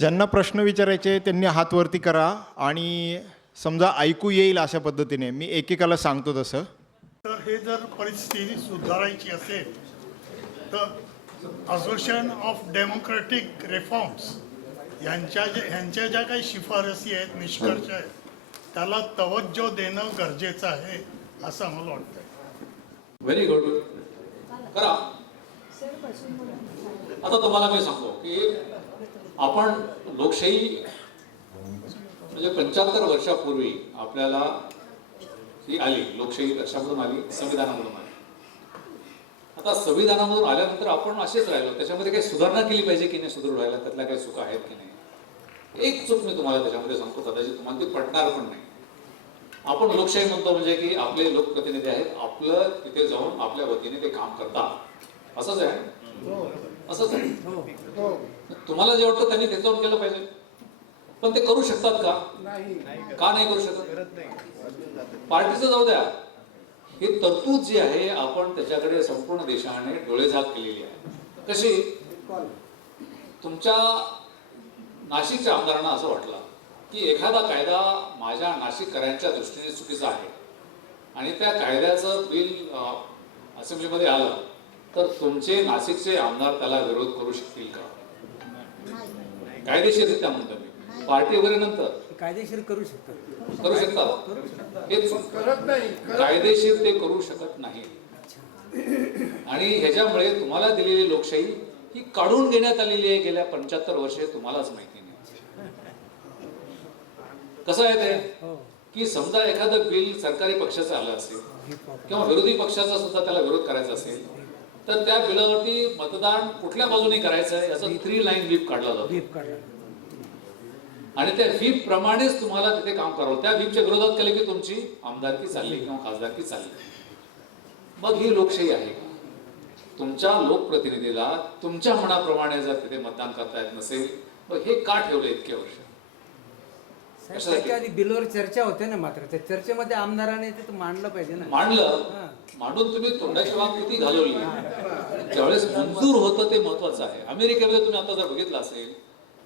ज्यांना प्रश्न विचारायचे त्यांनी हात वरती करा आणि समजा ऐकू येईल अशा पद्धतीने. मी एकेकाला सांगतो तसं. तर हे जर परिस्थिती सुधारायची असेल तर असोसिएशन ऑफ डेमोक्रेटिक रिफॉर्म्स यांच्या जे ह्यांच्या ज्या काही शिफारसी आहेत निष्कर्ष आहेत त्याला तवज्जो देणं गरजेचं आहे असं आम्हाला वाटतं व्हेरी गुड करा. आता तुम्हाला मी सांगतो की आपण लोकशाही म्हणजे पंच्याहत्तर वर्षापूर्वी आपल्याला ही आली लोकशाही कशामधून आली संविधानामधून आली. आता संविधानामधून आल्यानंतर आपण असेच राहिलो त्याच्यामध्ये काही सुधारणा केली पाहिजे की नाही सुदृढ व्हायला त्यातल्या काही चुका आहेत की नाही? एक चूक मी तुम्हाला त्याच्यामध्ये सांगतो कदाचित तुम्हाला ती पटणार पण नाही. आपण लोकशाही म्हणतो म्हणजे की आपले लोकप्रतिनिधी आहेत आपलं तिथे जाऊन आपल्या वतीने ते काम करतात. असंच आहे? असंच आहे? तुम्हाला जे वाटतं त्यांनी त्याच्यावर केलं पाहिजे. पण ते करू शकतात का? का नाही करू शकत? पार्टीचं जाऊ द्या. ही तरतूद जी आहे आपण त्याच्याकडे संपूर्ण देशाने डोळेझाक केलेली आहे. कशी तुमच्या नाशिकच्या आमदारांना असं वाटलं की एखादा कायदा माझ्या नाशिककरांच्या दृष्टीने चुकीचा आहे. आणि त्या कायद्याचं बिल असेंब्लीमध्ये आलं तर तुमचे नाशिकचे आमदार त्याला विरोध करू शकतील का? कायदेशीररित्या म्हणतो मी. पार्टी वगैरे नंतर. कायदेशीर करू शकतात. करू शकतात. हे कायदेशीर ते करू शकत नाही. आणि ह्याच्यामुळे तुम्हाला दिलेली लोकशाही ही काढून घेण्यात आलेली आहे गेल्या पंच्याहत्तर वर्षे तुम्हालाच माहिती नाही. कसं आहे ते? हो. की समजा एखादं बिल सरकारी पक्षाचं आलं असेल किंवा विरोधी पक्षाचा सुद्धा त्याला विरोध करायचा असेल तर त्या बिलावरती मतदान कुठल्या बाजूने करायचं आहे याचा थ्री लाईन व्हीप काढला जातो. आणि त्या व्हीप प्रमाणेच तुम्हाला तिथे काम करावं त्या व्हीपच्या विरोधात केले की तुमची आमदारकी चालली किंवा खासदारकी चालली. मग ही लोकशाही आहे. तुमच्या लोकप्रतिनिधीला तुमच्या मनाप्रमाणे जर तिथे मतदान करता येत नसेल मग हे का ठेवलं इतके वर्ष? त्याच्या आधी बिलवर चर्चा होते ना मात्र. त्या चर्चेमध्ये आमदाराने ते मांडलं पाहिजे ना. मांडलं. मांडून तुम्ही तोंडाची वाद किती घालवली? ज्यावेळेस मंजूर होतं ते महत्वाचं आहे. अमेरिकेमध्ये तुम्ही आता जर बघितलं असेल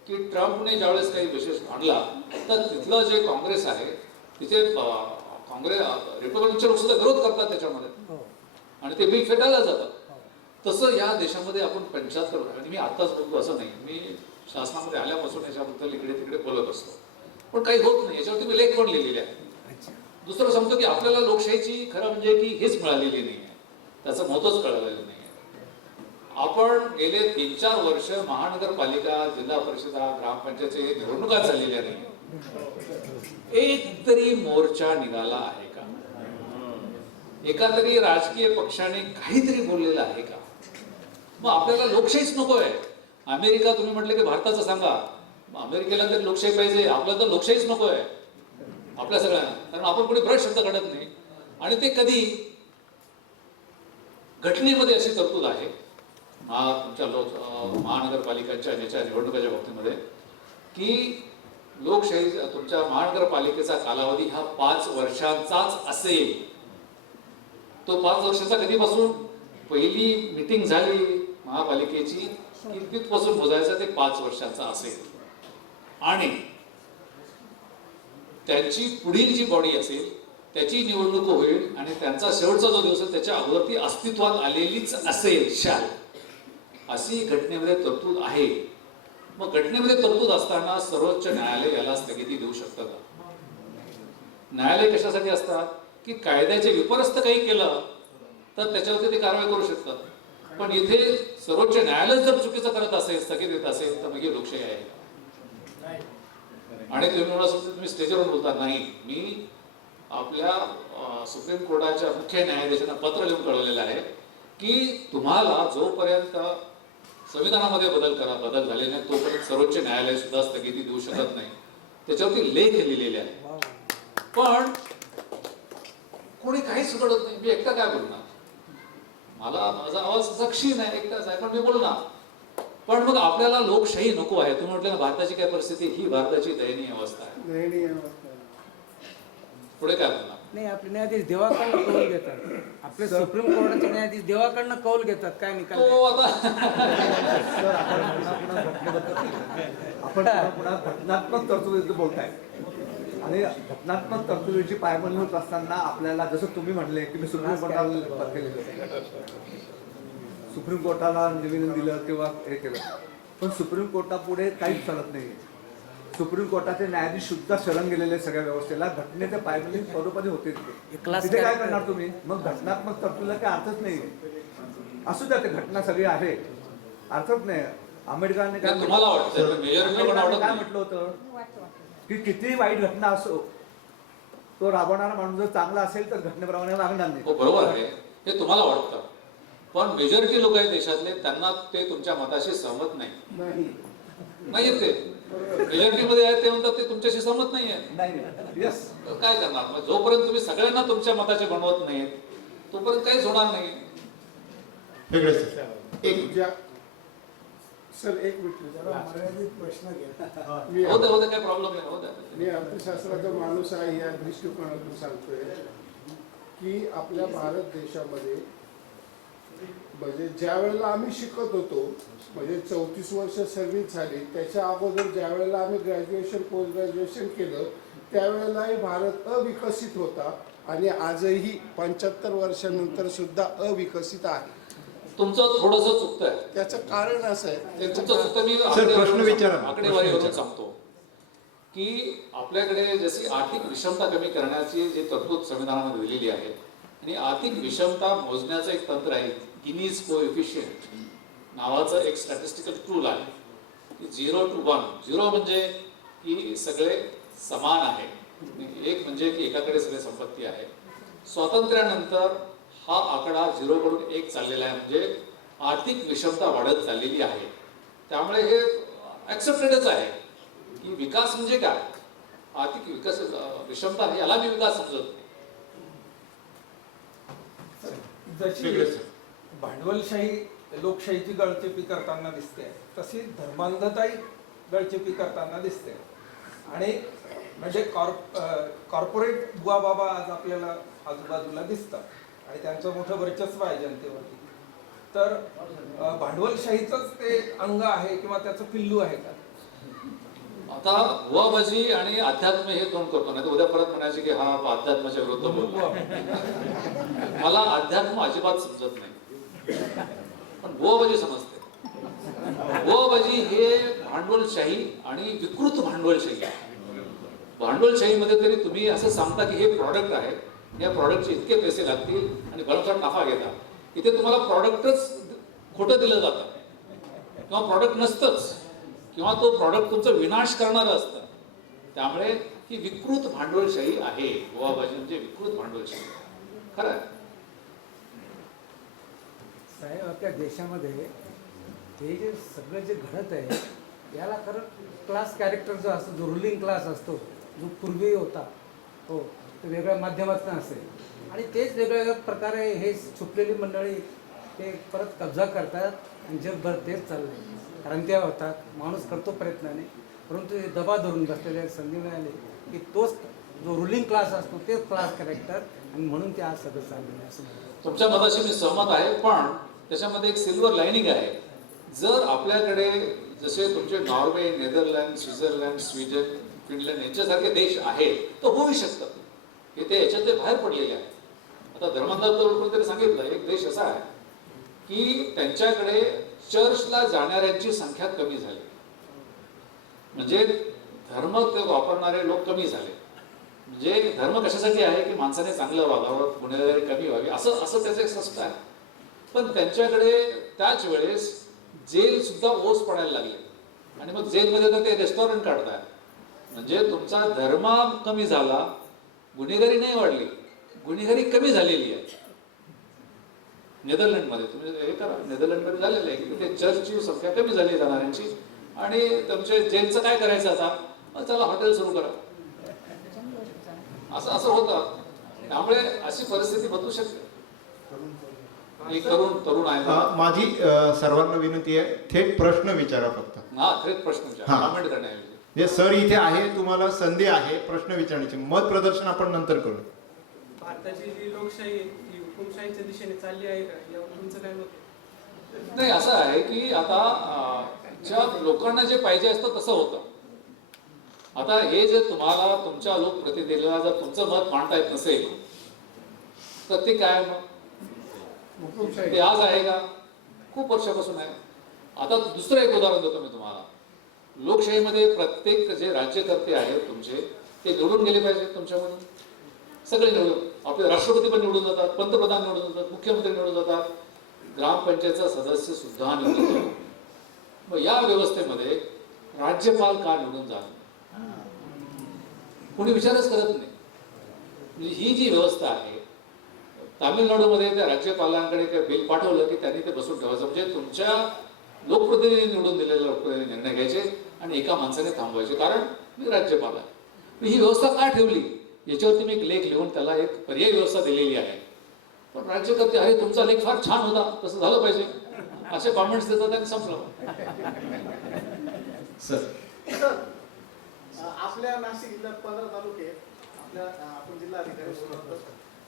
की ट्रम्पने ज्यावेळेस काही विशेष मांडला तर तिथलं जे काँग्रेस आहे तिथे काँग्रेस रिपब्लिकनचे लोक सुद्धा विरोध करतात त्याच्यामध्ये. हो. आणि ते बिल फेटाळलं जातं तसं या देशामध्ये आपण पंच्याहत्तर आणि मी आताच बोलतो असं नाही मी शासनामध्ये आल्यापासून याच्याबद्दल इकडे तिकडे बोलत असतो. पण काही होत नाही. याच्यावरती मी लेख पण लिहिलेले आहे. दुसरं सांगतो की आपल्याला लोकशाहीची खरं म्हणजे की हेच मिळालेली नाही आहे. त्याचं महत्वच कळलेलं नाही आपण गेले तीन चार वर्ष महानगरपालिका जिल्हा परिषदा ग्रामपंचायतचे निवडणुका झालेल्या नाही. एक तरी मोर्चा निघाला आहे का? एका तरी राजकीय पक्षाने काहीतरी बोललेलं आहे का? मग आपल्याला लोकशाहीच नको आहे. अमेरिका तुम्ही म्हटलं की भारताचं सांगा. अमेरिकेला तरी लोकशाही पाहिजे. आपल्याला तर लोकशाहीच नको आहे. आपल्या सगळ्यांना. कारण आपण कोणी ब्रश शब्द काढत नाही. आणि ते कधी घटनेमध्ये अशी तरतूद आहे. महा तुमच्या लोक महानगरपालिकांच्या याच्या निवडणुकाच्या बाबतीमध्ये की लोकशाही तुमच्या महानगरपालिकेचा कालावधी हा पाच वर्षांचाच असेल. तो पाच वर्षाचा कधीपासून? पहिली मिटिंग झाली महापालिकेची की तिथपासून मोजायचा ते पाच वर्षाचा असेल. आणि त्यांची पुढील जी बॉडी असेल त्याची निवडणूक होईल आणि त्यांचा शेवटचा जो दिवस आहे त्याच्या अगोदर ती अस्तित्वात आलेलीच असेल शाल. अशी घटनेमध्ये तरतूद आहे. मग घटनेमध्ये तरतूद असताना सर्वोच्च न्यायालय याला स्थगिती देऊ शकतं का? न्यायालय कशासाठी असतात? की कायद्याचे विपरस्त काही केलं तर त्याच्यावरती ते कारवाई करू शकतात. पण इथे सर्वोच्च न्यायालय जर चुकीचं करत असेल स्थगित देत असेल तर मग ही लोकशाही आहे. आणि तुम्ही म्हणा तुम्ही स्टेजवर बोलता नाही मी आपल्या सुप्रीम कोर्टाच्या मुख्य न्यायाधीशांना पत्र लिहून कळवलेलं आहे की तुम्हाला जोपर्यंत संविधानामध्ये बदल करा बदल झाले नाही तोपर्यंत सर्वोच्च न्यायालय सुद्धा स्थगिती देऊ शकत नाही. त्याच्यावरती लेख लिहिलेले आहे. पण कोणी काहीच सुटत नाही. मी एकटा काय बोलणार? मला माझा आवाज असा क्षीण आहे एकटाच आहे पण मी बोलणार. पण मग आपल्याला लोकशाही नको आहे. तुम्ही म्हटलं ना भारताची काय परिस्थिती? ही भारताची दयनीय अवस्था आहे. पुढे काय बोलणार? नाही आपले न्यायाधीश देवाकडनं कौल घेतात. आपले सुप्रीम कोर्टाचे न्यायाधीश देवाकडनं कौल घेतात. काय निकाल तो आता घटनेबद्दल आपण पुन्हा पुन्हा घटनात्मक तरतुदीबद्दल बोलताय. आणि घटनात्मक तरतुदीची पायमल्ली होत असताना आपल्याला जसं तुम्ही म्हणले की मी सुप्रीम कोर्टाला केलेलं सुप्रीम कोर्टाला निवेदन दिलं किंवा हे केलं. पण सुप्रीम कोर्टापुढे काहीच चालत नाही सुप्रीम कोर्टाचे न्यायाधीश सुद्धा शरण गेलेले सगळ्या व्यवस्थेला. घटनेचे पायमल्ली स्वरूपाने होते तिथे. काय. करणार तुम्ही? मग घटनात्मक तरतुदीला काही अर्थच नाही असू द्या ते घटना सगळी आहे. अर्थच नाही. आंबेडकरांनी काय आंबेडकरांनी काय. म्हटलं होतं? की कितीही वाईट घटना असो तो राबवणारा माणूस जर चांगला असेल तर घटनेप्रमाणे वागणार नाही. हो बरोबर आहे. हे तुम्हाला वाटतं. पण मेजॉरिटी लोक आहेत देशातले त्यांना ते तुमच्या मताशी सहमत नाही. नाही. ते. मेजॉरिटी मध्ये आहेत ते म्हणतात ते तुमच्याशी सहमत नाही आहे. नाही येस काय करणार? मग जोपर्यंत तुम्ही सगळ्यांना तुमच्या मताचे बनवत नाहीत तोपर्यंत काहीच होणार नाही. वेगळे सर. एक ज्या सर एक मिनिट जरा मर्यादित प्रश्न घ्या. मी होतं काय प्रॉब्लेम नाही होतं मी अर्थशास्त्राचा माणूस आहे या दृष्टिकोनातून सांगतोय की आपल्या भारत देशामध्ये म्हणजे ज्या वेळेला आम्ही शिकत होतो म्हणजे चौतीस वर्ष सर्व्हिस झाली त्याच्या अगोदर ज्या वेळेला आम्ही ग्रॅज्युएशन पोस्ट ग्रॅज्युएशन केलं त्यावेळेलाही भारत अविकसित होता आणि आजही पंच्याहत्तर वर्षानंतर सुद्धा अविकसित आहे. तुमचं थोडस चुकतंय. त्याचं कारण असं आहे ते त्याचं तुमचं चुकतं मी सर, प्रश्न विचारा ना. आकडेवारीवरून प्रश्न सांगतो. की आपल्याकडे जशी आर्थिक विषमता कमी करण्याची जी तरतूद संविधानामध्ये दिलेली आहे आणि आर्थिक विषमता मोजण्याचं एक तंत्र आहे गिनीज कोएफिशियंट नावाचं एक स्टॅटिस्टिकल टूल आहे. की झिरो टू वन झिरो म्हणजे की सगळे समान आहे. आणि एक म्हणजे की एकाकडे सगळे संपत्ती आहे. स्वातंत्र्यानंतर हा आकडा झिरो कडून एक चाललेला आहे. म्हणजे आर्थिक विषमता वाढत चाललेली आहे. त्यामुळे हे ऍक्सेप्टेडच आहे. की विकास म्हणजे काय? आर्थिक विकास विषमता याला मी विकास समजत नाही. भांडवलशाही लोकशाहीची गळचेपी करताना दिसते. तशी धर्मांधताही गळचेपी करताना दिसते. आणि म्हणजे कॉर्प कॉर्पोरेट बुवा बाबा आज आपल्याला आजूबाजूला दिसतात. आणि त्यांचं मोठं वर्चस्व आहे जनतेवरती. तर भांडवलशाहीचंच ते अंग आहे किंवा त्याचं पिल्लू आहे का? आता बुवाबाजी आणि अध्यात्म हे दोन करतो. नाही तर उद्या परत म्हणायचे की हा अध्यात्माच्या विरुद्ध बोलतो मला अध्यात्म अजिबात समजत नाही. पण बुवाबाजी समजते. बुवाबाजी हे भांडवलशाही आणि विकृत भांडवलशाही आहे. भांडवलशाहीमध्ये तरी तुम्ही असं सांगता की हे प्रॉडक्ट आहे. या प्रॉडक्टचे इतके पैसे लागतील आणि भरमसाठ नफा घेता. इथे तुम्हाला प्रॉडक्टच खोटं दिलं जातं. किंवा प्रॉडक्ट नसतंच. किंवा तो प्रॉडक्ट तुमचा विनाश करणारं असतं. त्यामुळे ही विकृत भांडवलशाही आहे. गोवाबाजी म्हणजे विकृत भांडवलशाही. खरं आहे. साहेब आपल्या देशामध्ये हे जे सगळं जे घडत आहे याला खरं क्लास कॅरेक्टर जो असतो जो रुलिंग क्लास असतो जो पूर्वी होता हो तो वेगळ्या माध्यमातून असेल. आणि तेच वेगवेगळ्या प्रकारे हे छुपलेली मंडळी ते परत कब्जा करतात आणि जगभर तेच चाललं क्रांत्या होतात माणूस करतो प्रयत्नाने. परंतु हे दबा धरून बसलेले संधी मिळाली की तोच जो रुलिंग क्लास असतो तेच क्लास कॅरेक्टर आणि म्हणून ते आज सगळं चाललेलं असं तुमच्या मताशी मी सहमत आहे पण त्याच्यामध्ये एक सिल्वर लाईनिंग आहे. जर आपल्याकडे जसे तुमचे Norway Netherland Switzerland Sweden Finland यांच्यासारखे देश आहेत तर होऊ शकतं. हे ते याच्यात ते बाहेर पडलेले आहे आता धर्मांतर कोणतरी सांगितलं एक देश असा आहे की त्यांच्याकडे चर्चला जाणाऱ्यांची संख्या कमी झाली. म्हणजे धर्म वापरणारे लोक कमी झाले. म्हणजे धर्म कशासाठी आहे की माणसाने चांगलं वागावं गुन्हेगारी कमी व्हावी असं असं त्याचं एक सस्त आहे. पण त्यांच्याकडे त्याच वेळेस जेल सुद्धा ओस पडायला लागले. आणि मग जेलमध्ये तर ते रेस्टॉरंट काढताय म्हणजे तुमचा धर्म कमी झाला गुन्हेगारी नाही वाढली गुन्हेगारी कमी झालेली आहे. नेदरलँडमध्ये तुम्ही हे करा. नेदरलँडमध्ये झालेलं आहे. की ते चर्चची संख्या कमी झाली जाणाऱ्यांची. आणि तुमच्या जेलचं काय करायचं आता? चला हॉटेल सुरू करा. असं असं होतं. त्यामुळे अशी परिस्थिती बदलू शकते. तरुण तरुण आहे. माझी सर्वांना विनंती आहे थेट प्रश्न विचारा फक्त. हा थेट प्रश्न विचार. हा. कमेंट करण्याऐवजी. जे सर इथे आहे तुम्हाला संधी आहे प्रश्न विचारण्याची. मत प्रदर्शन आपण नंतर करू. भारताची जी लोकशाही आहे, ती हुकुमशाहीच्या दिशेने चालली आहे का? यावर तुमचं काय मत आहे? नाही असं आहे की आता अं, ज्या लोकांना जे पाहिजे असतं तसं होतं. आता हे जे तुम्हाला तुमच्या लोकप्रतिनिधीला जर तुमचं मत मांडता येत नसेल तर ते काय मग? ते आज आहे का? खूप वर्षापासून आहे. आता दुसरं एक उदाहरण देतो मी तुम्हाला. लोकशाहीमध्ये प्रत्येक जे राज्यकर्ते आहेत तुमचे ते निवडून गेले पाहिजेत तुमच्यामधून सगळे निवडून आपले राष्ट्रपती पण निवडून जातात पंतप्रधान निवडून जातात मुख्यमंत्री निवडून जातात. ग्रामपंचायतचा सदस्य सुद्धा निवडून जातो. मग या व्यवस्थेमध्ये राज्यपाल का निवडून जात कोणी विचारच करत नाही. म्हणजे ही जी व्यवस्था आहे तामिळनाडूमध्ये त्या राज्यपालांकडे काही बिल पाठवलं की त्यांनी ते बसून ठेवायचं. म्हणजे तुमच्या लोकप्रतिनिधी निवडून दिलेल्या लोकप्रतिनिधी निर्णय घ्यायचे आणि एका माणसाने थांबवायचे. कारण मी राज्यपाल आहे. मी ही व्यवस्था का ठेवली? याच्यावरती मी एक लेख लिहून त्याला एक पर्यायी व्यवस्था दिलेली आहे. पण राज्यकर्ते अरे तुमचा लेख फार छान होता. तसं झालं पाहिजे. असे कॉमेंट्स देतात आणि संपलं. सर. आपल्या नाशिक जिल्ह्यात पंधरा तालुके. आपल्या आपण जिल्हाधिकारी बोलतो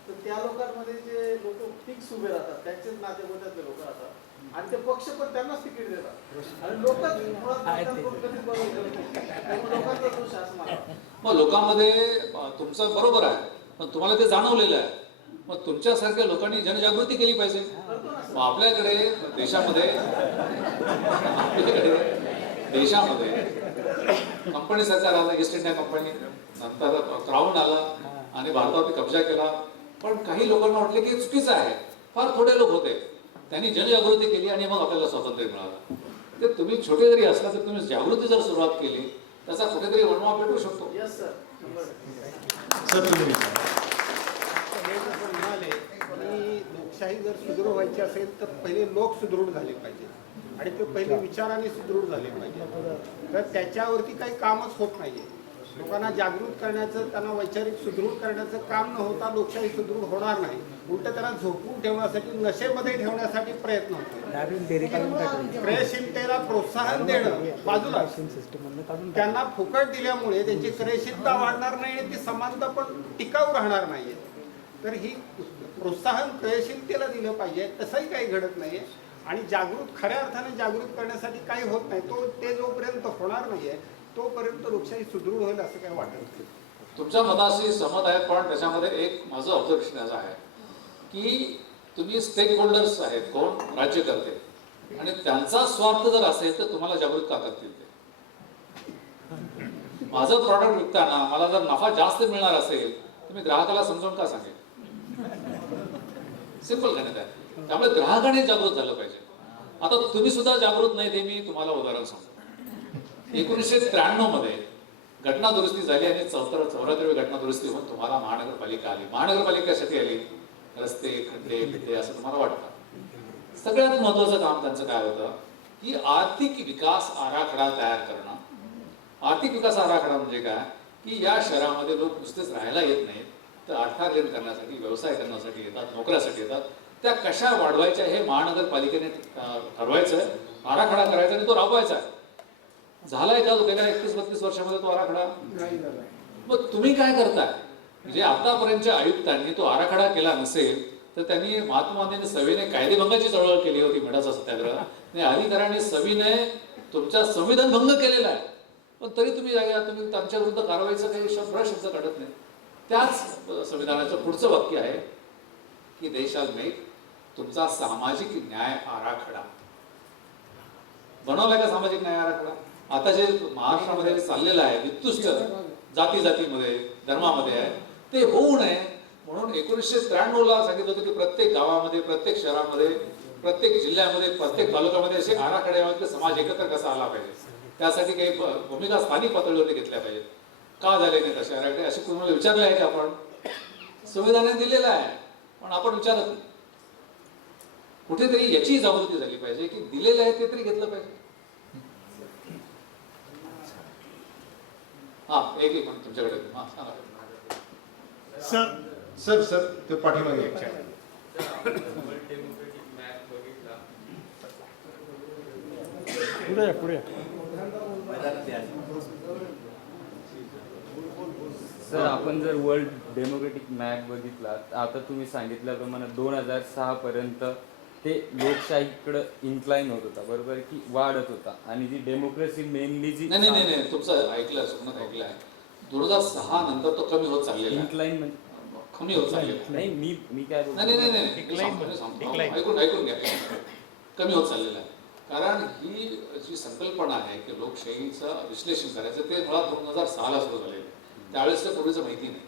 तर त्या लोकांमध्ये जे लोक फिक्स उभे राहतात त्यांचेच नातेवाईकातले लोक राहतात आणि ते पक्ष पण त्यांनाच तिकीट देतात. आणि लोकांचा. मग लोकांमध्ये तुमचं बरोबर आहे. पण तुम्हाला ते जाणवलेलं आहे. मग तुमच्यासारख्या लोकांनी जनजागृती केली पाहिजे. मग आपल्याकडे देशामध्ये आपल्याकडे देशामध्ये कंपनी सरकार आलं ईस्ट इंडिया कंपनी नंतर क्राऊन आला आणि भारतावरती कब्जा केला. पण काही लोकांना वाटले की चुकीचं आहे. फार थोडे लोक होते. त्यांनी जनजागृती केली आणि मग आपल्याला स्वातंत्र्य मिळालं. ते तुम्ही छोटे जरी असला तर तुम्ही जागृती जर सुरुवात केली त्याचा कुठेतरी वणवा भेटू शकतो. सर. हे म्हणाले की लोकशाही जर सुदृढ व्हायची असेल तर पहिले लोक सुदृढ झाले पाहिजे. आणि ते पहिले विचाराने सुदृढ झाले पाहिजे. तर त्याच्यावरती काही कामच होत नाहीये. लोकांना जागृत करण्याचं त्यांना वैचारिक सुदृढ करण्याचं काम न होता लोकशाही सुदृढ होणार नाही. उलट त्यांना झोपून ठेवण्यासाठी नशेमध्ये ठेवण्यासाठी प्रयत्न होतो. प्रोत्साहन देणं बाजूला. त्यांना फुकट दिल्यामुळे त्यांची क्रयशीलता वाढणार नाही आणि ती समानता पण टिकाऊ राहणार नाहीये. तर ही प्रोत्साहन क्रयशीलतेला दिलं पाहिजे. तसंही काही घडत नाहीये. आणि जागृत खऱ्या अर्थाने जागृत करण्यासाठी काही होत नाही. तो ते जोपर्यंत होणार नाहीये तोपर्यंत लोकशाही सुदृढ होईल असं काही वाटत नाही. तुमच्या मताशी सहमत आहे पण त्याच्यामध्ये एक माझं ऑब्झर्वेशन असं आहे की तुम्ही स्टेक होल्डर्स आहेत कोण? राज्यकर्ते. आणि त्यांचा स्वार्थ जर असेल तर तुम्हाला जागृत का करतील ते? माझं प्रॉडक्ट विकताना मला जर नफा जास्त मिळणार असेल तर मी ग्राहकाला समजावून का सांगेल सिंपल गणित आहे त्यामुळे ग्राहकाने जागृत झालं पाहिजे. आता तुम्ही सुद्धा जागृत नाही ते मी तुम्हाला उदाहरण सांगतो. एकोणीसशे त्र्याण्णवमध्ये घटना दुरुस्ती झाली आणि चौथ्या चौऱ्याहत्तरवी घटना दुरुस्ती होऊन तुम्हाला महानगरपालिका आली. महानगरपालिकेसाठी आली? रस्ते खड्डे खड्डे असं तुम्हाला वाटतं? सगळ्यात महत्वाचं काम त्यांचं काय होतं? की आर्थिक विकास आराखडा तयार करणं. आर्थिक विकास आराखडा म्हणजे काय? की या शहरामध्ये लोक नुसतेच राहायला येत नाहीत तर अर्थार्जन करण्यासाठी व्यवसाय करण्यासाठी येतात नोकऱ्यासाठी येतात. त्या कशा वाढवायच्या हे महानगरपालिकेने ठरवायचं आराखडा करायचा आणि तो राबवायचा आहे. झालाय का गेल्या एकतीस बत्तीस वर्षामध्ये तो आराखडा? नाही मग तुम्ही काय करताय? म्हणजे आतापर्यंतच्या आयुक्तांनी तो आराखडा केला नसेल तर त्यांनी महात्मा गांधींनी सविनय कायदेभंगाची चळवळ केली होती मिठाचा सत्याग्रह. आणि अधिकाऱ्यांनी सविनय तुमचा संविधान भंग केलेला आहे. पण तरी तुम्ही जागा तुम्ही त्यांच्या विरुद्ध कारवाईचं काही शब्द शब्द काढत नाही. त्याच संविधानाचं पुढचं वाक्य आहे की देशाल मेक तुमचा सामाजिक न्याय आराखडा. बनवलाय का सामाजिक न्याय आराखडा? आता जे महाराष्ट्रामध्ये चाललेलं आहे वित्तुष्ट जाती जातीमध्ये धर्मामध्ये आहे ते होऊ नये. म्हणून एकोणीसशे त्र्याण्णव ला सांगितलं होतं की प्रत्येक गावामध्ये प्रत्येक शहरामध्ये प्रत्येक जिल्ह्यामध्ये प्रत्येक तालुक्यामध्ये असे आराखड्यामध्ये समाज एकत्र कसा आला पाहिजे. त्यासाठी काही भूमिका स्थानिक पातळीवरती घेतल्या पाहिजेत. का झाले नाही तसे आराखडे? असे कोणाला विचारले आहे की आपण? संविधानाने दिलेलं आहे. पण आपण विचारत कुठेतरी याची जागृती झाली पाहिजे की दिलेलं आहे ते तरी घेतलं पाहिजे. हा एक एक मिनिट तुमच्याकडे हा सांगा. सर. सर सर ते पाठीमागे एक. पुढे पुढे सर आपण जर वर्ल्ड डेमोक्रेटिक मॅप बघितला तर आता तुम्ही सांगितल्याप्रमाणे दोन हजार सहा पर्यंत ते लोकशाहीकडे इन्क्लाइन होत होता बरोबर की वाढत होता. आणि जी डेमोक्रेसी मेनली जी नाही नाही नाही नाही तुमचं ऐकलं सुमत ऐकलं आहे. दोन हजार सहा नंतर तो कमी होत चाललेला आहे. इन्क्लाइन म्हणजे? कमी होत चाललेला आहे. नाही मी मी काय नाही नाही बोलतो नाही नाही मी सांगतो, मी सांगतो. ऐकून ऐकून घ्या. कमी होत चाललेलं आहे. कारण ही जी संकल्पना आहे की लोकशाहीचं विश्लेषण करायचं ते मुळात दोन हजार सहाला सुरू झालेलं आहे. त्यावेळेस ते पूर्वीचं माहिती नाही.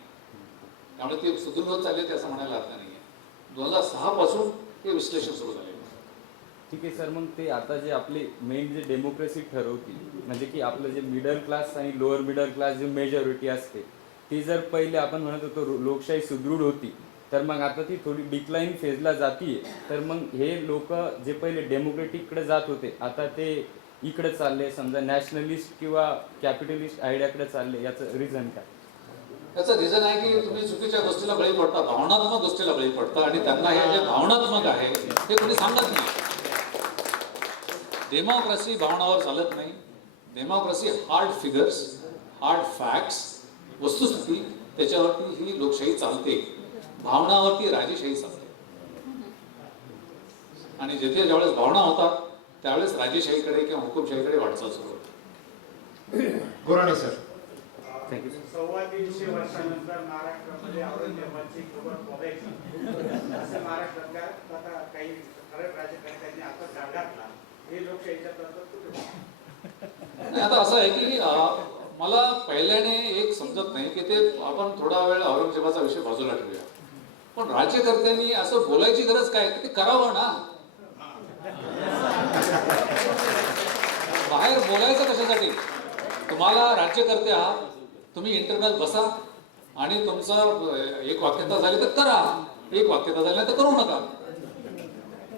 त्यामुळे ते सुदृढ होत चालले ते असं म्हणायला अर्थ नाही आहे दोन हजार सहा पासून ते विश्लेषण सुरू झालेलं आहे ठीक आहे सर. मग ते आता जे आपले मेन जे डेमोक्रेसी ठरवतील म्हणजे की आपलं जे मिडल क्लास आणि लोअर मिडल क्लास जे मेजॉरिटी असते ती जर पहिले आपण म्हणत होतो लोकशाही सुदृढ होती तर मग आता ती थोडी डिक्लाईन फेजला जातीये. तर मग हे लोक जे पहिले डेमोक्रेटिककडे जात होते आता ते इकडे चालले समजा नॅशनलिस्ट किंवा कॅपिटलिस्ट आयडियाकडे चालले याचं रिझन काय? त्याचं रिझन आहे की तुम्ही चुकीच्या गोष्टीला बळी पडता भावनात्मक गोष्टीला बळी पडता आणि त्यांना हे जे भावनात्मक आहे ते कोणी सांगत नाही. डेमोक्रेसी भावनावर चालत नाही. Democracy hard figures hard facts वस्तुस्थिती त्याच्यावरती ही लोकशाही चालते. भावनावरती राजेशाही चालते. आणि जिथे ज्यावेळेस भावना होतात त्यावेळेस राजेशाहीकडे किंवा हुकुमशाहीकडे वाटचाल सुरू होते. सर. थँक्यू सव्वा दीडशे वर्षानंतर महाराष्ट्रामध्ये औरंगजेबाची खबर बोलायची असं महाराष्ट्रात आता काही ठराविक राज्यकर्त्यांनी आता जागातला हे लोकशाहीच्या तत्वात कुठे नाही, आता असं आहे की मला पहिल्याने एक समजत नाही की ते आपण थोडा वेळ औरंगजेबाचा विषय बाजूला ठेवूया. पण राज्यकर्त्यांनी असं बोलायची गरज काय? ते करावं ना. बाहेर बोलायचं कशासाठी? तुम्हाला राज्यकर्ते आहात तुम्ही इंटरनल बसा आणि तुमचं एक वाक्यता झाली तर करा. एक वाक्यता झाली तर करू नका.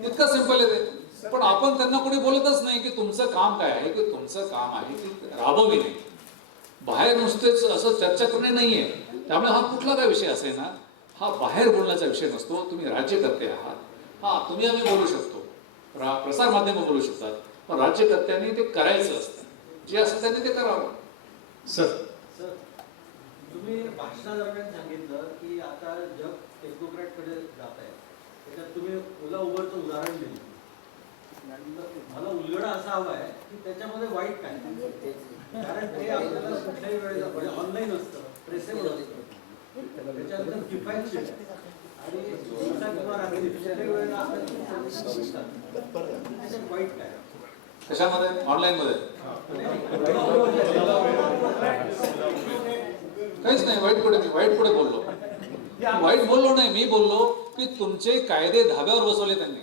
इतकं सिंपल आहे ते. पण आपण त्यांना कोणी बोलतच नाही की तुमचं काम काय आहे की तुमचं काम आहे की राबविणे. बाहेर नुसतेच असं चर्चा करणे नाहीये. त्यामुळे हा कुठला काय विषय असेल ना? हा बाहेर बोलण्याचा विषय नसतो. तुम्ही राज्यकर्ते आहात. हा तुम्ही आम्ही बोलू शकतो. प्रसार माध्यम बोलू शकतात. पण राज्यकर्त्यांनी ते करायचं असतं. जे असतं त्यांनी ते करावं. सर तुम्ही भाषणादरम्यान सांगितलं की आता जग टेक्नोक्रॅटकडे जात आहे त्याच्यात तुम्ही ओला उबरचं उदाहरण दिलं. आणि मला उलगडा असा हवा आहे की त्याच्यामध्ये वाईट काय? कारण ते आपल्याला कुठल्याही वेळेला म्हणजे ऑनलाईन असतं प्रेसेबल असतं. त्याच्यानंतर किफायतशीर. आणि किंवा रात्री कुठल्याही वेळेला आपल्याला. त्याच्यात वाईट काय? कशामध्ये? ऑनलाईन मध्ये. काहीच नाही वाईट पुढे मी वाईट पुढे बोललो. वाईट बोललो नाही मी बोललो की तुमचे कायदे धाब्यावर बसवले त्यांनी.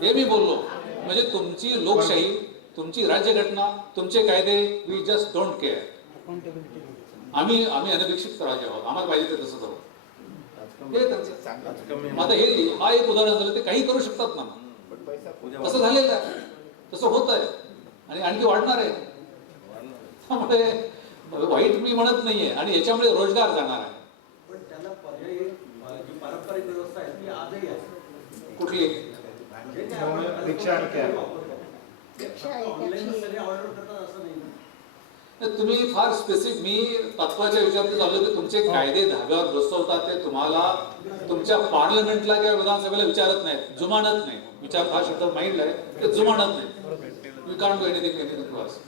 हे मी बोललो. म्हणजे तुमची लोकशाही तुमची राज्यघटना तुमचे कायदे वी जस्ट डोंट केअर आम्ही आम्ही अनपेक्षित राज्य आहोत. आम्हाला पाहिजे ते तसं करू. मग आता हे हा एक उदाहरण झालं ते काही करू शकतात ना. तसं झालेलं आहे. तसं होत आहे आणि आणखी वाढणार आहे. त्यामुळे वाईट मी म्हणत नाहीये आणि याच्यामुळे रोजगार जाणार आहे. पण त्याला पर्यायी जी पारंपरिक व्यवस्था आहे ती आजही आहे. कुठली? रिक्षा तुम्ही फार स्पेसिफिक मी तत्वाच्या विचारते चाललो की तुमचे कायदे धाब्यावर बसवतात ते तुम्हाला तुमच्या पार्लमेंटला किंवा विधानसभेला विचारत नाहीत जुमानत नाही विचार हा शब्द माइंड आहे ते जुमानत नाही we can't do anything anything to us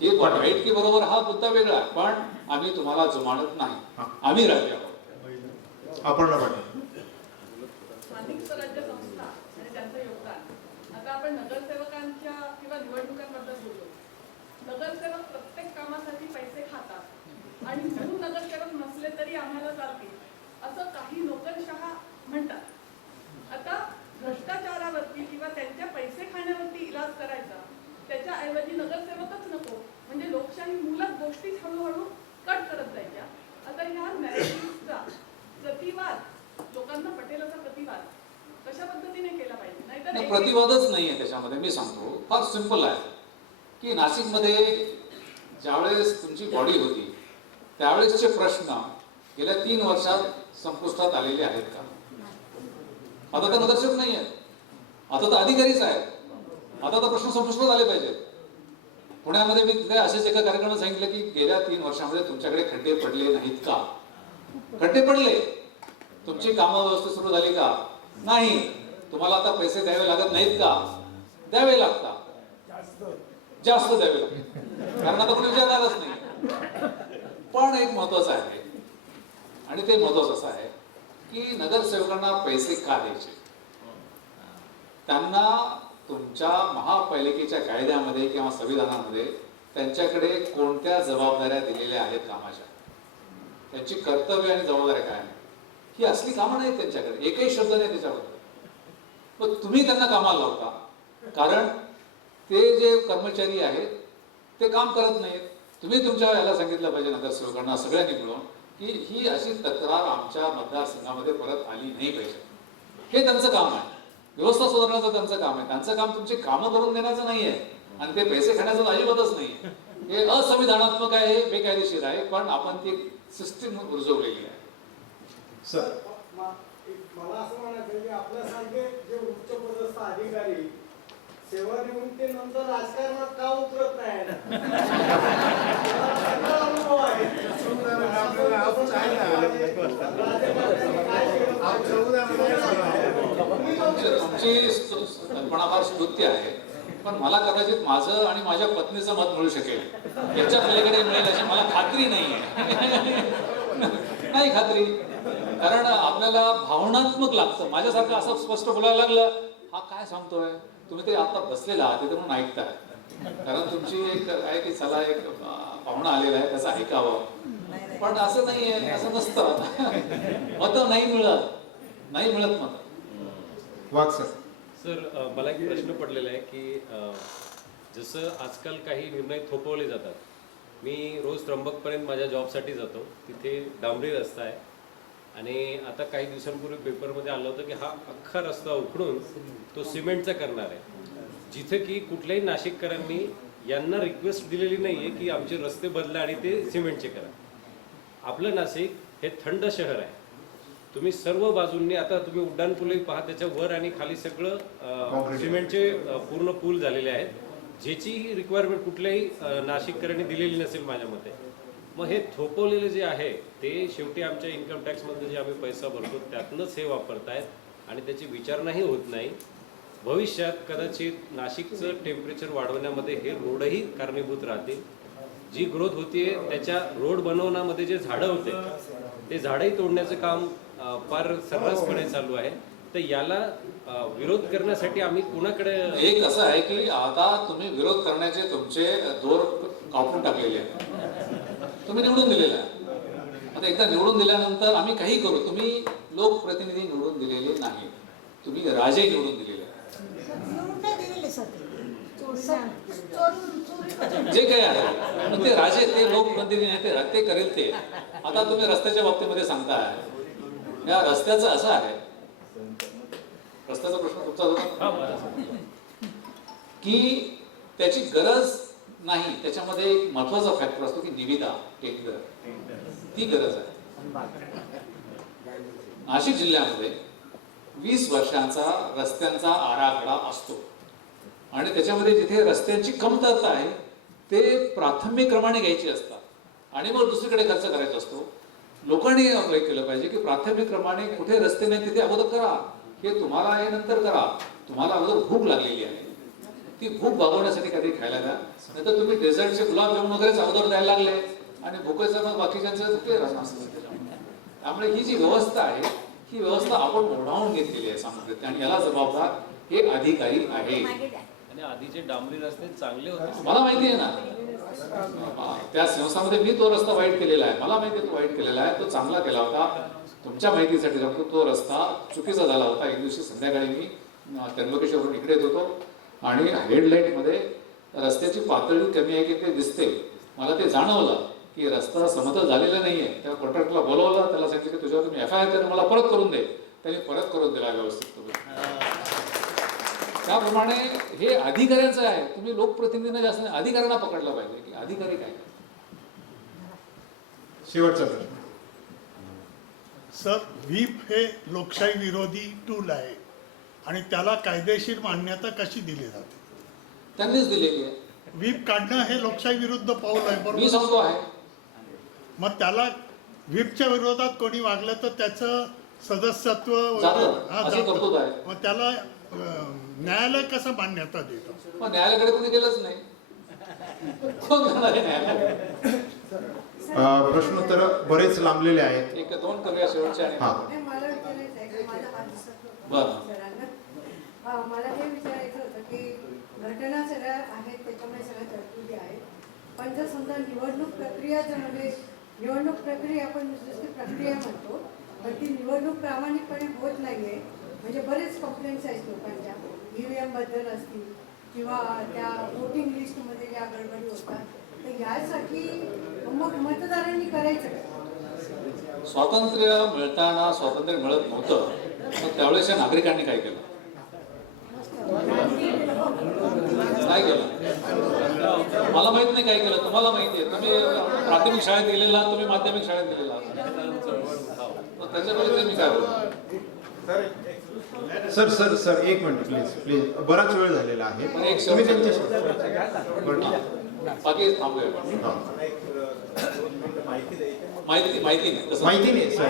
हे वाईट की बरोबर हा मुद्दा वेगळा पण आम्ही तुम्हाला जुमानत नाही. आम्ही राज्य आहोत. आपण पाटील स्थानिक स्वराज्य संस्था आणि त्यांचं योगदान. आता आपण नगरसेवकांच्या किंवा निवडणुकांबद्दल बोललो नगरसेवक प्रत्येक कामासाठी पैसे खातात. आणि म्हणून नगरसेवक नसले तरी आम्हाला चालतील असं काही नोकरशहा म्हणतात. आता भ्रष्टाचारावरती किंवा त्यांच्या पैसे खाण्यावरती इलाज करायचा त्याच्याऐवजी नगरसेवकच नको. म्हणजे लोकशाही मूलक गोष्टीच हळूहळू कट करत जायच्या. आता ह्या narratives चा प्रतिवाद लोकांना पटेल असा प्रतिवाद कशा पद्धतीने केला पाहिजे? नाहीतर प्रतिवादच नाहीये त्याच्यामध्ये मी सांगतो. फार सिंपल आहे. की नाशिकमध्ये ज्यावेळेस तुमची बॉडी होती त्यावेळेसचे प्रश्न गेल्या तीन वर्षात संपुष्टात आलेले आहेत का? आता तर नगरसेवक नाही आहेत आता तर अधिकारीच आहेत. आता तर प्रश्न संपुष्टात आले पाहिजेत पुण्यामध्ये मी तिथे असेच एका कार्यक्रमात सांगितलं की गेल्या तीन वर्षामध्ये तुमच्याकडे खड्डे पडले नाहीत का? खड्डे पडले. तुमची कामं व्यवस्थित सुरू झाली का? नाही. तुम्हाला आता पैसे द्यावे लागत नाहीत का? द्यावे लागतात. जास्त द्यावे लागतात. कारण आता कोणी विचारणारच नाही. पण एक महत्वाचं आहे. आणि ते महत्वाचं असं आहे की नगरसेवकांना पैसे का द्यायचे? त्यांना तुमच्या महापालिकेच्या कायद्यामध्ये किंवा संविधानामध्ये त्यांच्याकडे कोणत्या जबाबदाऱ्या दिलेल्या आहेत कामाच्या? त्यांची कर्तव्य आणि जबाबदाऱ्या काय आहेत? ही असली कामं नाहीत त्यांच्याकडे. एकही शब्द नाही त्याच्याबद्दल मग तुम्ही त्यांना कामाला लावता. कारण ते जे कर्मचारी आहेत ते काम करत नाहीत. तुम्ही तुमच्या याला सांगितलं पाहिजे नगरसेवकांना सगळ्यांनी मिळून की ही अशी तक्रार आमच्या मतदारसंघामध्ये परत आली नाही पाहिजे. हे त्यांचं काम आहे. व्यवस्था सुधारण्याचं त्यांचं काम आहे. त्यांचं काम तुमची कामं करून देण्याचं नाही आहे. आणि ते पैसे खाण्याचं अजिबातच नाही हे असंविधानात्मक आहे हे बेकायदेशीर आहे पण आपण ती सिस्टीम रुजवलेली आहे. सर. मला असं म्हणायचं की आपल्यासारखे जे उच्च पदस्थ अधिकारी सेवा राजकारणात का उतरत नाही सगळा अनुभव आहे. तुमची तुमची स्तुत्य आहे. पण मला कदाचित माझं आणि माझ्या पत्नीचं मत मिळू शकेल. याच्या पलीकडे मिळेल अशी मला खात्री नाही नाही खात्री. कारण आपल्याला भावनात्मक लागतं. माझ्यासारखं असं स्पष्ट बोलायला लागलं हा काय सांगतोय? तुम्ही ते आता बसलेला आहात तिथे म्हणून ऐकताय. कारण तुमची एक आहे की चला एक पाहुणा आलेला आहे त्याचं ऐकावं. पण असं नाही आहे असं नसतं. मतं नाही मिळत. नाही मिळत मत. वाघ सर. सर मला एक प्रश्न पडलेला आहे की जसं आजकाल काही निर्णय थोपवले जातात. मी रोज त्र्यंबकपर्यंत माझ्या जॉबसाठी जातो. तिथे डांबरी रस्ता आहे. आणि आता काही दिवसांपूर्वी पेपरमध्ये आलं होतं की हा अख्खा रस्ता उखडून तो सिमेंटचा करणार आहे. जिथे की कुठल्याही नाशिककरांनी यांना रिक्वेस्ट दिलेली नाही आहे की आमचे रस्ते बदला आणि ते सिमेंटचे करा. आपलं नाशिक हे थंड शहर आहे. तुम्ही सर्व बाजूंनी आता तुम्ही उड्डाण पूलही पहा त्याच्या वर आणि खाली सगळं सिमेंटचे पूर्ण पूल झालेले आहेत. ज्याची रिक्वायरमेंट कुठल्याही नाशिककरांनी दिलेली नसेल माझ्या मते. मग हे थोपवलेले जे आहे ते शेवटी आमच्या इन्कम टॅक्समध्ये जे आम्ही पैसा भरतो त्यातनंच हे वापरतायत आणि त्याची विचारणाही होत नाही. भविष्यात कदाचित नाशिकचं टेम्परेचर वाढवण्यामध्ये हे रोडही कारणीभूत राहतील. जी ग्रोथ होतीये त्याच्या रोड बनवण्यामध्ये जे झाडं होते ते झाडंही तोडण्याचं काम फार सर्रासपणे चालू आहे. तर याला विरोध करण्यासाठी आम्ही कुणाकडे एक असं आहे की आता तुम्ही विरोध करण्याचे तुमचे दोर कापून टाकलेले आहेत. तुम्ही निवडून दिलेला आहे. आता एकदा निवडून दिल्यानंतर आम्ही काही करू तुम्ही लोकप्रतिनिधी निवडून दिलेले नाही. तुम्ही राजे निवडून दिलेले आहे. जे काही आहे. मग ते राजे ते लोकप्रतिनिधी नाही ते ते करेल ते. आता तुम्ही रस्त्याच्या बाबतीमध्ये सांगताय. या रस्त्याचं असं आहे. रस्त्याचा प्रश्न तुमचा होता. की त्याची गरज नाही. त्याच्यामध्ये एक महत्त्वाचा फॅक्टर असतो की निविदा. टेंडर ती गरज आहे. नाशिक जिल्ह्यामध्ये वीस वर्षांचा रस्त्यांचा आराखडा असतो. आणि त्याच्यामध्ये जिथे रस्त्यांची कमतरता आहे ते प्राथमिक क्रमाने घ्यायची असतात. आणि मग दुसरीकडे खर्च करायचा असतो. लोकांनी हे केलं पाहिजे की प्राथमिक क्रमाने कुठे रस्ते नाही तिथे अगोदर करा. हे तुम्हाला हे नंतर करा. तुम्हाला अगोदर भूक लागलेली आहे. ती भूक भागवण्यासाठी काहीतरी खायला द्या. नाहीतर तुम्ही डेझर्टचे गुलाबजामुन वगैरेच अगोदर द्यायला लागले. आणि भुकेचं मग बाकीच्यांचं ते. त्यामुळे ही जी व्यवस्था आहे ही व्यवस्था आपण ओढावून घेतलेली आहे सामग्री आणि याला जबाबदार हे अधिकारी आहे. आणि आधीचे डांबरी रस्ते चांगले होते. मला माहिती आहे ना. त्या संस्थामध्ये मी तो रस्ता वाईट केलेला आहे. मला माहिती आहे तो वाईट केलेला आहे. तो चांगला केला होता. तुमच्या माहितीसाठी सांगतो तो रस्ता चुकीचा झाला होता. एक दिवशी संध्याकाळी मी अं, त्र्यंबकेश्वरून इकडे येत होतो. आणि हेडलाईटमध्ये रस्त्याची पातळी कमी आहे की ते दिसते. मला ते जाणवलं. की रस्ता समतल झालेला नाहीये. त्या कॉन्ट्रॅक्टरला बोलवलं त्याला सांगितलं की तुझ्यावर तुम्ही एफ आय आर मला परत करून दे. त्यांनी परत करून दिला व्यवस्थित तुम्ही त्याप्रमाणे हे अधिकाऱ्यांचं आहे. तुम्ही लोकप्रतिनिधींना जास्त नाही अधिकाऱ्यांना पकडलं पाहिजे की अधिकारी काय? शेवटचा प्रश्न. सर व्हीप हे लोकशाही विरोधी टूल आहे आणि त्याला कायदेशीर मान्यता कशी दिली जाते? त्यांनीच दिलेली आहे. व्हीप काढणं हे लोकशाही विरुद्ध पाऊल आहे मी सांगतो आहे. मग त्याला व्हीपच्या विरोधात कोणी वागलं तर त्याचं सदस्यत्व. वगैरे- हा. मग त्याला न्यायालय कसं मान्यता देतं मग न्यायालयाकडे कोणी गेलंच नाही? अ, प्रश्नोत्तर बरेच लांबलेले आहेत एक दोन करूया हा. हा, मला हे विचारायचं होतं की घटना सगळ्या आहेत त्याच्यामुळे सगळ्या तरतुदी आहेत पण जर समजा निवडणूक प्रक्रिया जर म्हणजे निवडणूक प्रक्रिया आपण नुसती प्रक्रिया म्हणतो पण ती निवडणूक प्रामाणिकपणे होत नाहीये. म्हणजे बरेच कंप्लेंट्स आहेत लोकांच्या. ईव्हीएमबद्दल असतील किंवा त्या वोटिंग लिस्टमध्ये ज्या गडबडी होतात तर यासाठी मग मतदारांनी करायचं स्वातंत्र्य मिळताना स्वातंत्र्य मिळत नव्हतं मग त्यावेळेसच्या नागरिकांनी काय केलं? काय केलं? मला माहीत नाही काय केलं तुम्हाला माहिती आहे. तुम्ही प्राथमिक शाळेत गेलेला आहात, तुम्ही माध्यमिक शाळेत गेलेला मी काय सर सर सर एक मिनिट प्लीज प्लीज बराच वेळ झालेला आहे. तुम्ही त्यांच्याशी. बाकी थांबूया. माहिती माहिती नाही. माहिती नाही सर.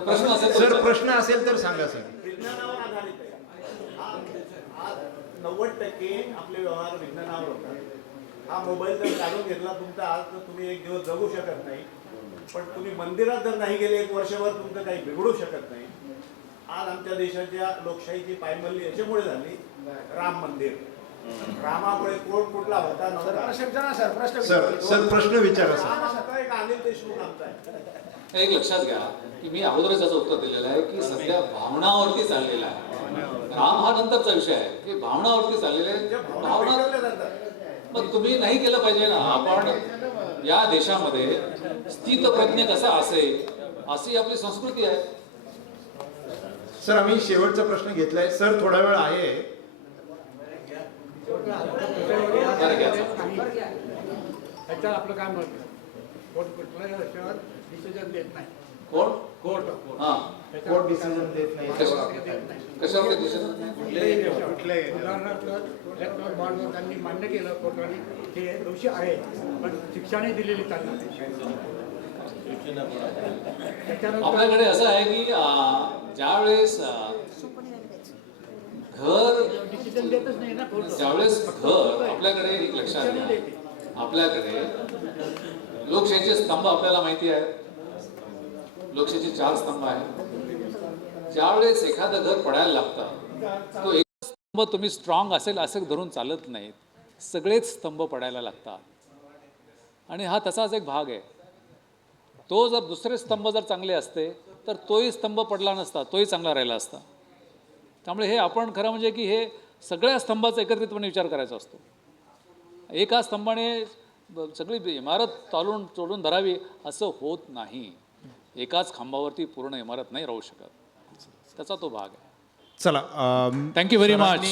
प्रश्न असेल तर सर. प्रश्न असेल तर सांगा सर. विज्ञानावर आधारित आहे. हा- आज नव्वद टक्के आपले व्यवहार विज्ञानावर होतात. हा मोबाईल जर काढून घेतला तुमचा आज तर तुम्ही एक दिवस जगू शकत नाही. पण तुम्ही मंदिरात जर नाही गेले एक वर्षभर तुमचं काही बिघडू शकत नाही. आज आमच्या देशाच्या लोकशाहीची पायमल्ली याच्यामुळे झाली. राम मंदिर. रामामुळे कोण कुठला होता नव्हता. सर सर प्रश्न विचारा. सर एक अनिल देशमुख आमचा आहे. एक लक्षात घ्या की मी अगोदरच त्याचं उत्तर दिलेलं आहे की सध्या भावनावरती चाललेला आहे. राम हा नंतरचा विषय आहे की भावनावरती चाललेला आहे. भावना मग तुम्ही नाही केलं पाहिजे ना. आपण या देशामध्ये स्थितप्रज्ञ कसा असेल अशी आपली संस्कृती आहे. सर आम्ही शेवटचा प्रश्न घेतलाय. सर थोडा वेळ आहे. आपलं काय मत देत नाही. कोण कोर्ट हा कोर्ट डिसिजन देत नाही कशावर कुठल्याही उदाहरणार्थ बॉन्डवर त्यांनी मान्य केलं कोर्टाने ते दोषी आहे पण शिक्षाने दिलेली त्यांना आपल्याकडे असं आहे की ज्यावेळेस घर डिसिजन देतच नाही ना कोर्ट. ज्यावेळेस घर आपल्याकडे एक लक्षात घ्या. आपल्याकडे लोकशाहीचे स्तंभ आपल्याला माहिती आहे लोकशाहीचे चार स्तंभ आहेत. ज्यावेळेस एखादं घर पडायला लागतं तो एक स्तंभ तुम्ही स्ट्रॉंग असेल असं धरून चालत नाहीत. सगळेच स्तंभ पडायला लागतात. आणि हा तसाच एक भाग आहे. तो जर दुसरे स्तंभ जर चांगले असते तर तोही स्तंभ पडला नसता तोही चांगला राहिला असता. त्यामुळे हे आपण खरं म्हणजे की हे सगळ्या स्तंभाचा एकत्रितपणे विचार करायचा असतो. एका स्तंभाने सगळी इमारत चालून चोडून धरावी असं होत नाही. एकाच खांबावरती पूर्ण इमारत नाही राहू शकत. त्याचा तो भाग आहे. चला थँक्यू व्हेरी मच